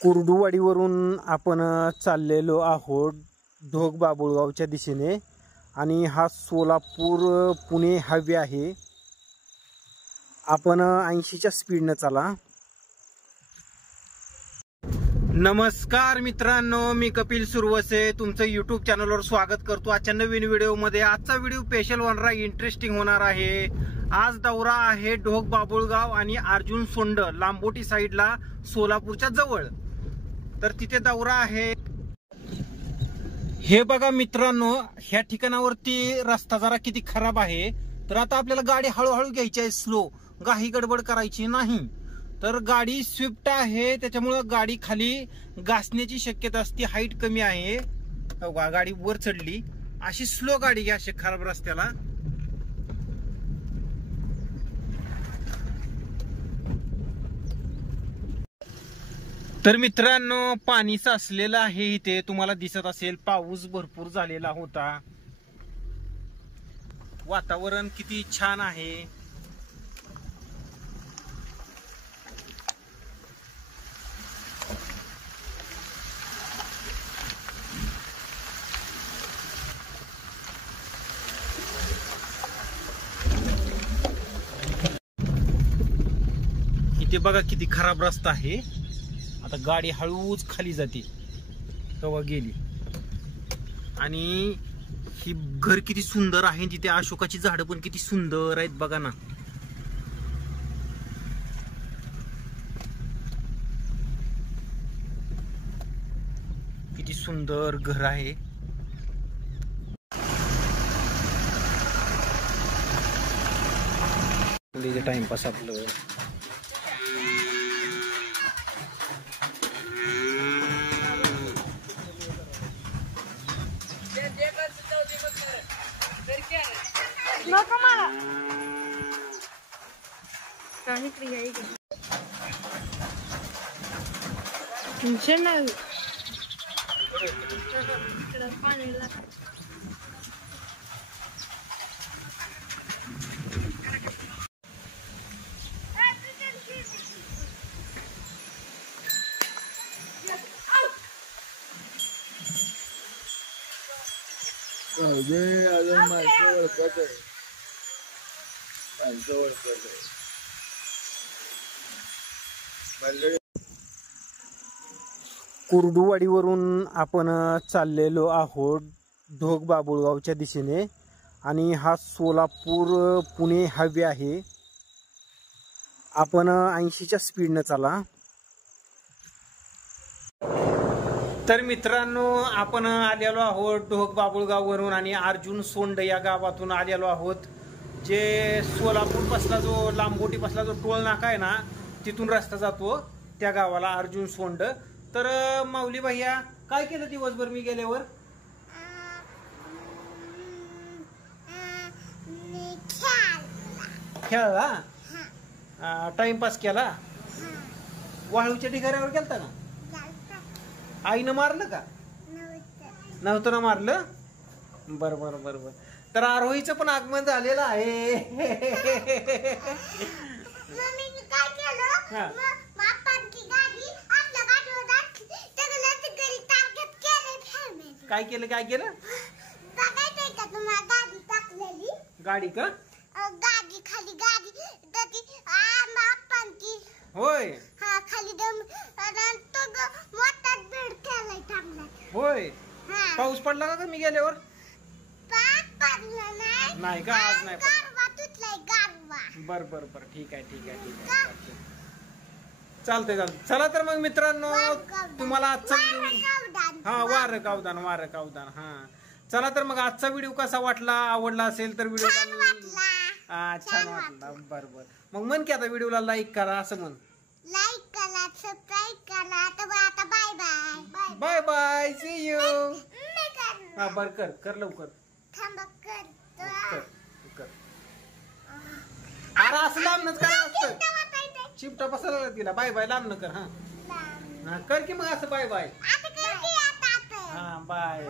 कुर्डुवाडीवरून आपण चाललेलो आहोत ढोक बाबुळगावच्या दिशेने आणि हा सोलापूर पुणे हायवे आहे। आपण 80च्या स्पीडने चाला। नमस्कार मित्रांनो, मी कपिल सुरवसे तुमचं YouTube चॅनलवर स्वागत करतो। आजच्या नवीन व्हिडिओ मध्ये आजचा व्हिडिओ स्पेशल होणार आहे, इंटरेस्टिंग होणार आहे। आज दौरा आहे ढोक बाबुळगाव आणि अर्जुन सोंड लांबोटी साइडला सोलापूरच्या जवळ। तर तिथे दौरा आहे। हे बघा मित्रांनो, ह्या ठिकाणावरती रस्ता जरा किती खराब आहे। तर आता आपल्याला गाडी हळूहळू घ्यायची आहे, स्लो, घाई गडबड करायची नाही। तर गाडी स्विफ्ट आहे, त्याच्यामुळे गाडी खाली घासण्याची शक्यता असते, हाईट कमी आहे। गाडी वर चढली, अशी स्लो गाडी घ्या अशी खराब रस्त्याला। तर मित्रांनो, पाणी साचलेलं आहे इथे, तुम्हाला दिसत असेल। पाऊस भरपूर झालेला होता, वातावरण किती छान आहे। इथे बघा किती खराब रस्ता आहे। आता गाडी हळूच खाली जाते, तेव्हा गेली। आणि ही घर किती सुंदर आहे, तिथे अशोकाची झाडं पण किती सुंदर आहेत बघा ना। किती सुंदर घर आहे। टाइमपास आपलं कुर्डुवाडीवरून आपण चाललेलो आहोत ढोक बाबुळगावच्या दिशेने आणि हा सोलापूर पुणे हायवे आहे। आपण 80च्या स्पीडने चाला। तर मित्रांनो, आपण आलेलो आहोत ढोक बाबुळगाववरून आणि अर्जुन सोंड या गावातून आलेलो आहोत। जे सोलापूर पासला जो लांबोटी पासला जो टोल नाका आहे ना, तिथून रस्ता जातो त्या गावाला अर्जुन सोंड। तर माऊली भैया, काय केलं दिवसभर मी गेल्यावर? खेळला, टाइमपास केला। वाळूच्या ढिगाऱ्यावर गेलता का? आईनं मारलं का? नव्हतं ना मारलं? बर बर बर बर। तर आरोहीचं पण आगमन झालेलं आहे। काय केलं काय केलं? गाडी का? गाडी खाली गाडी होय खाली होय। पाऊस पडला का मी गेल्यावर? नाही का? आज नाही बर बर बर, ठीक आहे ठीक आहे ठीक आहे, चालतंय चालतंय। चला तर मग मित्रांनो, तुम्हाला आजचा व्हिडिओ वार गावदान हा, चला तर मग आजचा व्हिडिओ कसा वाटला? आवडला असेल तर व्हिडिओ छान वाटला, बरोबर। मग म्हण की आता व्हिडिओला लाईक करा, असं म्हण। लाईक करा, सबस्क्राइब करा। आता bye bye bye bye, see you. हा बर, कर कर लवकर, थांबा, कर कर। अरे असं लांबनच करायचं असतं, चिपटा बसायला तिला। बाय बाय लांबन कर, हा कर की मग असं बाय बाय। आता कर की, आता हा बाय।